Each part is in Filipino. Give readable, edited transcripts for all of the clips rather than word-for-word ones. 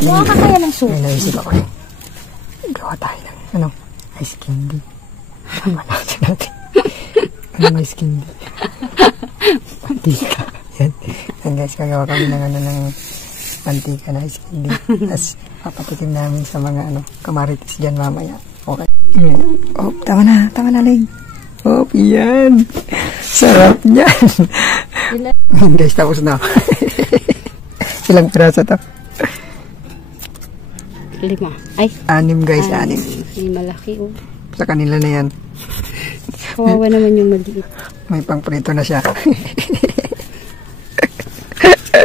Gawa ka kaya ng soup? May naisip ako eh. Gawa tayo ng, ice candy. Malaki natin. Anong ice candy? Mantika. Yan. Yan guys, kagawa kami ng mantika na ice candy. Tapos, papatikim namin sa mga, kamarites dyan mamaya. Okay. Oh, tama na, Ling. Oh, yan. Sarap niyan. Guys, tapos na. Ilang piraso to? 5. Ay. 6 guys, 6. May malaki oh. Sa kanila na yan. Kawawa naman yung maliit. May pangprito na siya.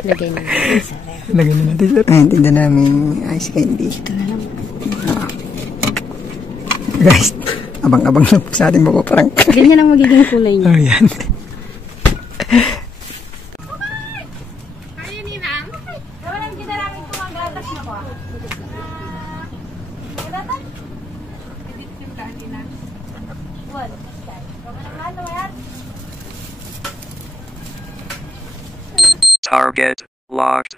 Lagay na natin sa ref. Lagay na natin sa ref. Ayan, tinda namin ice candy. Ito na lang. Guys, abang-abang na sa ating mapaparang. Ganyan ang magiging kulay niya. Oh, yan. Target locked.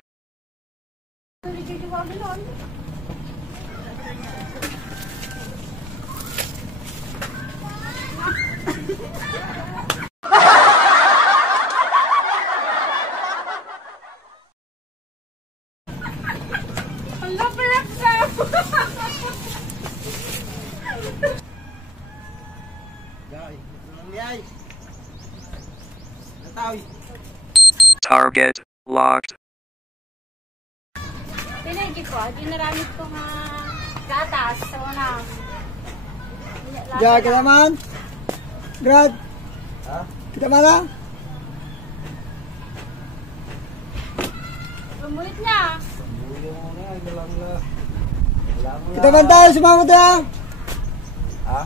Target locked. Pinagi ko, dinaramit ko nga gatas sa unang. Diyan, kita man? Grad? Ha? Kita man lang? Lumulit niya. Kita man tayo, sumama tayo. Ha?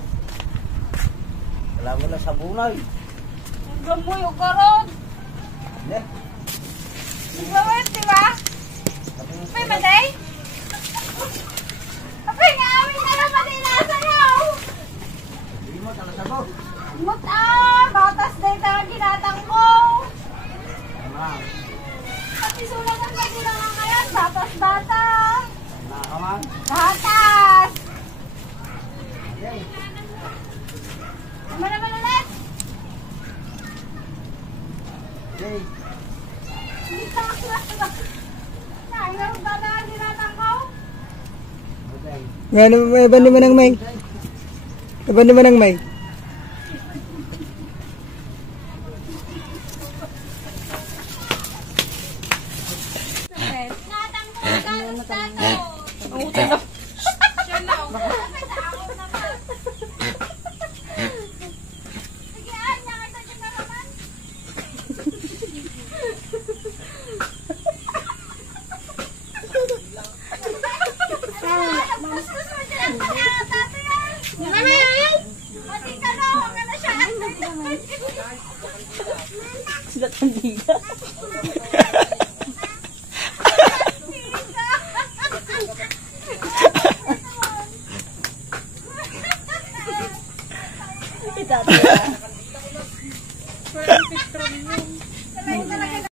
Wala mo na sa bunay. Gamoy o karon. Hindi. Lumulit, di ba? May maday? Kapag nga amin na naman nasa yaw. Hindi mo, talasagot. Muta, batas na ito ang ginatang ko. Pati sulat ang kagulangan ngayon, batas-bata. Nakaman. Batas! Naman ulit. Okay. Hindi ka makilala. Nainarong ba na ang ginatang ko? Okay. Nga, iban naman ang may. Iban naman ang may.